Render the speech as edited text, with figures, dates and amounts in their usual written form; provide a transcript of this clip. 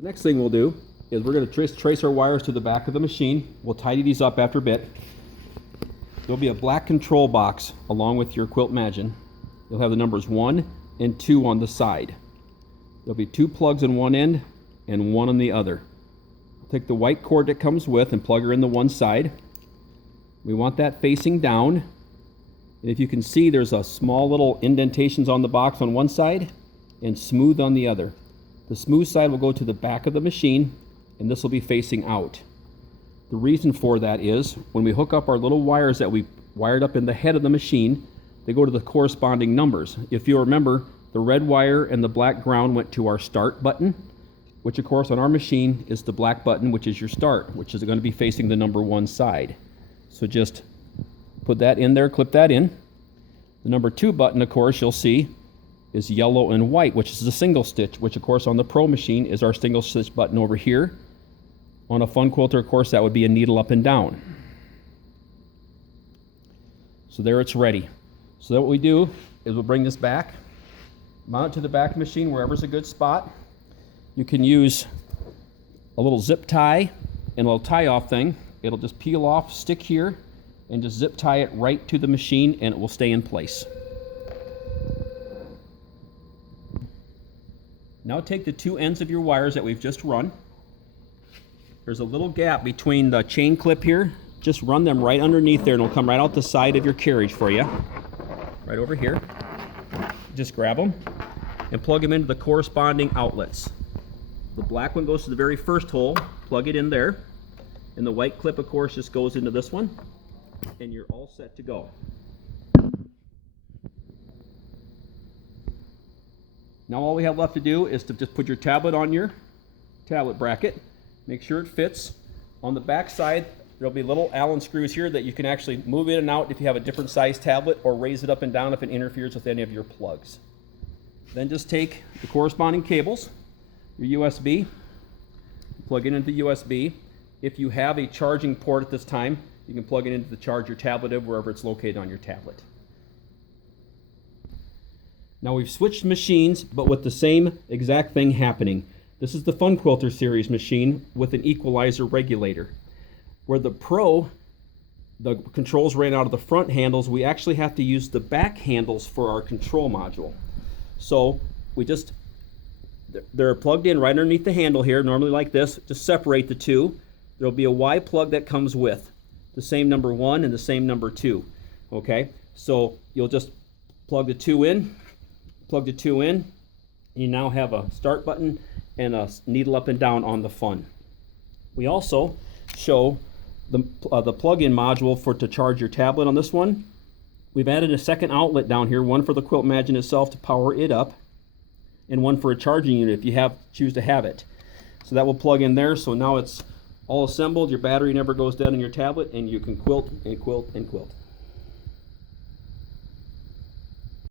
The next thing we'll do is we're going to trace our wires to the back of the machine. We'll tidy these up after a bit. There'll be a black control box along with your Quiltmagine. You'll have the numbers 1 and 2 on the side. There'll be 2 plugs in one end and 1 on the other. Take the white cord that comes with and plug her in the one side. We want that facing down. And if you can see, there's a small little indentations on the box on one side and smooth on the other. The smooth side will go to the back of the machine, and this will be facing out. The reason for that is when we hook up our little wires that we wired up in the head of the machine, they go to the corresponding numbers. If you remember, the red wire and the black ground went to our start button, which of course on our machine is the black button, which is your start, which is going to be facing the number 1 side. So just put that in there, clip that in. The number 2 button, of course, you'll see is yellow and white, which is a single stitch, which of course on the Pro machine is our single stitch button over here. On a Fun Quilter, of course, that would be a needle up and down. So there it's ready. So then what we do is we'll bring this back, mount it to the back of the machine wherever's a good spot. You can use a little zip tie and a little tie-off thing. It'll just peel off, stick here, and just zip tie it right to the machine and it will stay in place. Now take the 2 ends of your wires that we've just run. There's a little gap between the chain clip here. Just run them right underneath there and it'll come right out the side of your carriage for you. Right over here. Just grab them and plug them into the corresponding outlets. The black one goes to the very first hole, plug it in there, and the white clip, of course, just goes into this one, and you're all set to go. Now all we have left to do is to just put your tablet on your tablet bracket, make sure it fits. On the back side, there'll be little Allen screws here that you can actually move in and out if you have a different size tablet, or raise it up and down if it interferes with any of your plugs. Then just take the corresponding cables, your USB, plug it into the USB. If you have a charging port at this time, you can plug it into the charge your tablet of wherever it's located on your tablet. Now we've switched machines, but with the same exact thing happening. This is the Fun Quilter series machine with an equalizer regulator. Where the Pro, the controls ran out of the front handles, we actually have to use the back handles for our control module. So they're plugged in right underneath the handle here, normally like this. Just separate the two. There'll be a Y plug that comes with the same number 1 and the same number 2. Okay, so you'll just plug the 2 in, and you now have a start button and a needle up and down on the Fun. We also show the plug-in module to charge your tablet on this one. We've added a second outlet down here, one for the Quiltmagine itself to power it up, and one for a charging unit if you choose to have it. So that will plug in there, so now it's all assembled, your battery never goes dead on your tablet, and you can quilt and quilt and quilt.